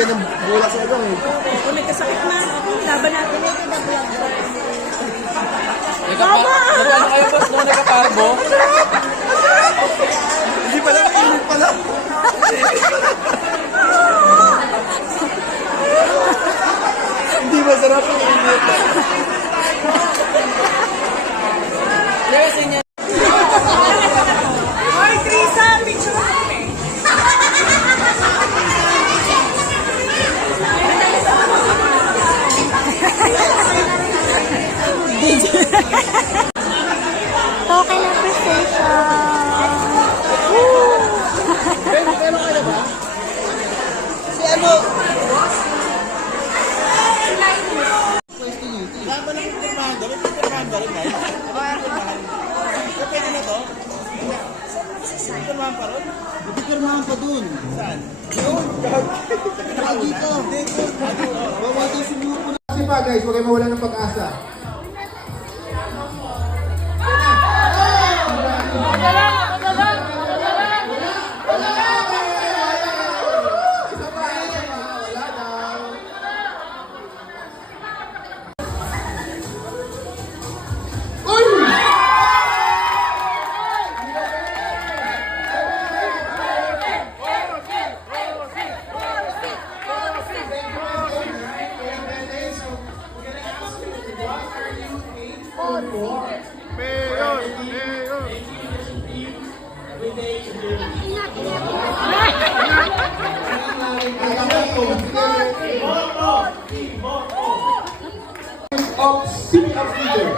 ganyang bulak sa ilong eh. Kung nagkasakit na, laban natin ito na vlog. Nagkano kayo boss nung nagkaparbo? Hindi pala, init pala. Hindi masarap yung init. Yes, inyo. Hoy, Trisa, picture mo kami. Okay na precision. Pero ano ba? Si ano? Laban ng pirmahan doon. May pirmahan ba rin guys? Pwede na to? May pirmahan pa rin? May pirmahan pa dun. Saan? Doon. Dito. Bawati sumuko na. Kasi pa guys, huwag kayo mawala ng pag-asa. Of city of leader.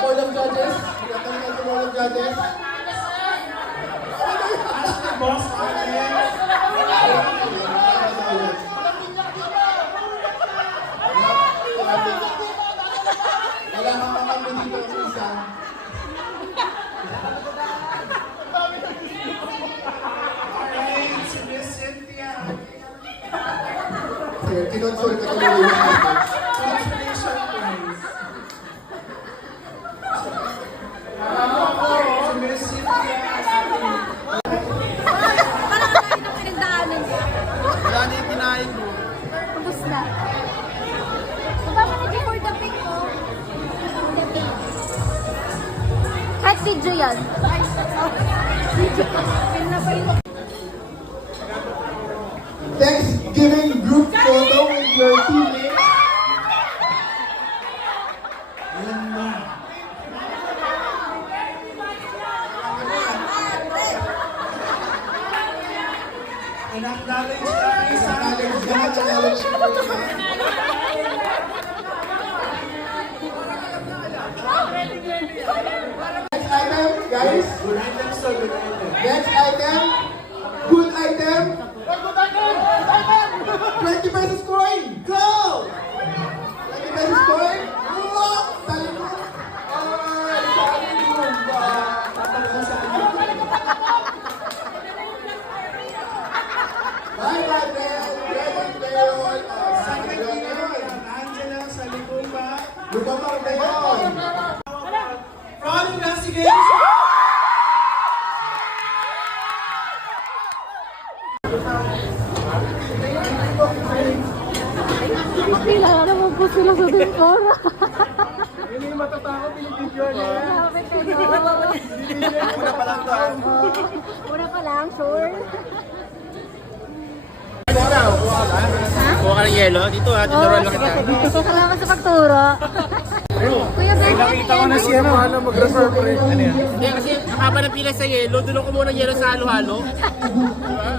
Board of judges. Board of judges. Wala kang makamit dito ng isa. Kinonsol ka tuloy yung consolation prize. Parang kakain ng pinagdaanan ko. Wala na yung kinain mo. Ubus na. Baba mo na for the pic ko. The pic. Kahit video yan. Video. Film na pa yun. Thanksgiving group photo with your teammate. Yan na. Acknowledge Next item, guys. Next item. Good item. 20 pesos coin! Go! 20 pesos coin! Look! Salimon! Ay! Salimon ba? Bye, bye, Bel! Credit Leon! Angela, Salimon ba? Lupamang Leon! From Investigations! Kailangan naman po sila sa Tempora. Yun yung matatakot, pinipidyo niya. Kapit kayo. Una pa lang to, ha? Una pa lang, sure. Kuha ka ng yelo. Dito ha, tuturuan lang kita. Salamat sa pagturo. Kuya Ben, Nakita ko na siya na ano, mag-refer pa rin. Ano yan? Hindi, kasi haba ng pila sa yelo, dulong ko muna ng yelo sa halo-halo. Diba?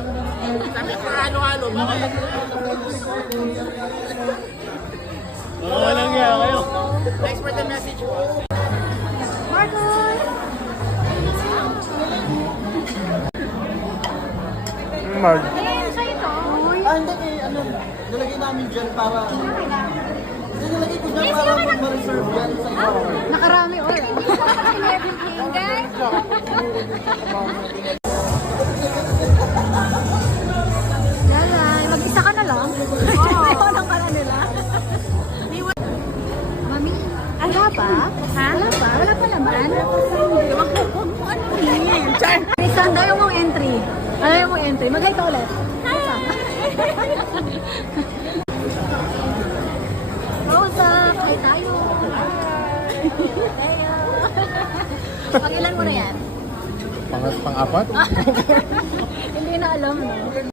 Sabi ko halo-halo, bakit? Walang yan kayo. Thanks for the message, boss. Marcos! Mark. Eh, sa'yo to. Hindi kay ano, nalagay namin dyan para... Nalagay ko dyan Eh, para sino ka ma-reserve yan sa iyo. Nakarami or. Everything, guys. Lalay, mag-isa ka na lang. Iwanan ka na nila. Mami, Wala pa? Ha? Wala pa? Wala pa naman? Huwag mo ano yun. Char. Saan ayaw mong entry? Ayaw mong entry. Mag-hi ka ulit. Rosa, hi tayo. Pag ilan mo na yan? Pang-apat? Hindi na alam, no?